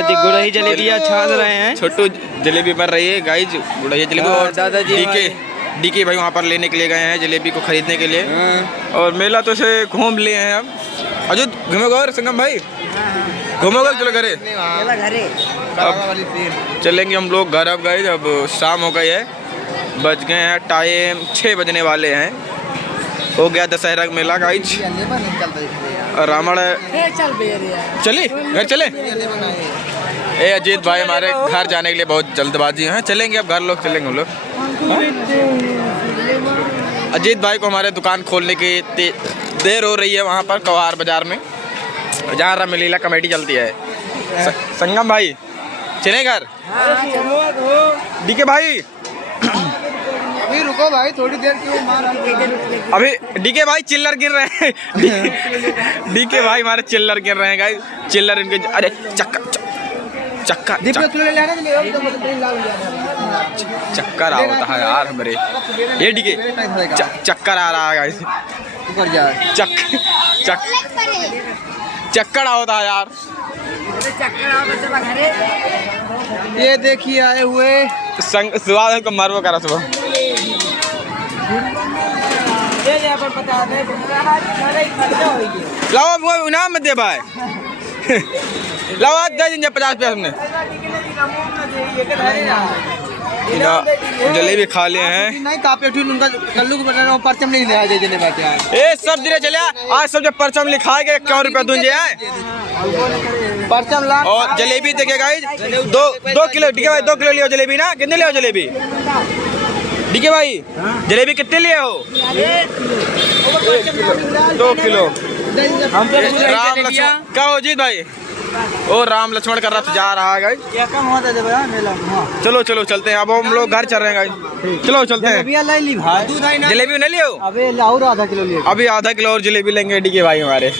दादाजी गुड़ही जलेबियाँ छान रहे हैं। छोटू जलेबी बन रही है गाइज, गुड़ही जलेबी। और दादाजी डीके भाई वहाँ पर लेने के लिए गए हैं जलेबी को खरीदने के लिए। और मेला तो से घूम लिए हैं हम। अजुत घूमोगे और संगम भाई घूमोगे? चलो घरे अब चलेंगे हम लोग घर। अब गए अब शाम हो गई है, बज गए हैं टाइम 6 बजने वाले हैं। हो गया दशहरा का मेला गाइज। रावण चली घर चले। ए अजीत भाई हमारे घर जाने के लिए बहुत जल्दबाजी है। चलेंगे अब घर लोग, चलेंगे हम लोग। अजीत भाई को हमारे दुकान खोलने की देर हो रही है वहाँ पर कवार बाजार में, जहाँ रामलीला कमेटी चलती है। संगम भाई चले घर? डीके भाई अभी रुको भाई थोड़ी देर क्यों मार। अभी डीके भाई चिल्लर गिर रहे हैं। डीके भाई हमारे चिल्लर गिर रहे हैं गाइस। चिल्लर इनके अरे चक्कर आता है यार हमारे। ये डीके चक्कर आ रहा है गाइस। चक्कर होता है यार। ये देखिए आए हुए सुबह को मारवो करा सुबह। लाओ वो इनाम मत दे भाई। लाओ आज दे दीजिए 50 रुपया हमने। जलेबी खा लिए हैं। नहीं कापे उनका कल्लू को बना रहा हूँ, परचम नहीं ले देने बात यार। ए सब दिने चले आज सब जब परचम लिखाए गए 51 रुपया दूंजे है परचम ला। और जलेबी देखे गाइस 2 किलो। डीके भाई 2 किलो लियो जलेबी ना। कितने लियो जलेबी डीके भाई? जलेबी कितने लिए हो? 2 किलो। राम लक्ष्मण क्या हो जीत भाई? ओ राम लक्ष्मण कर रहा जा रहा है गाइस। चलो चलो चलते हैं। अब हम लोग घर चल रहे हैं गाइस। चलो चलते हैं। जलेबी जलेबी नहीं लियो? अबे और आधा किलो लिए। अभी आधा किलो और जलेबी लेंगे डीके भाई हमारे।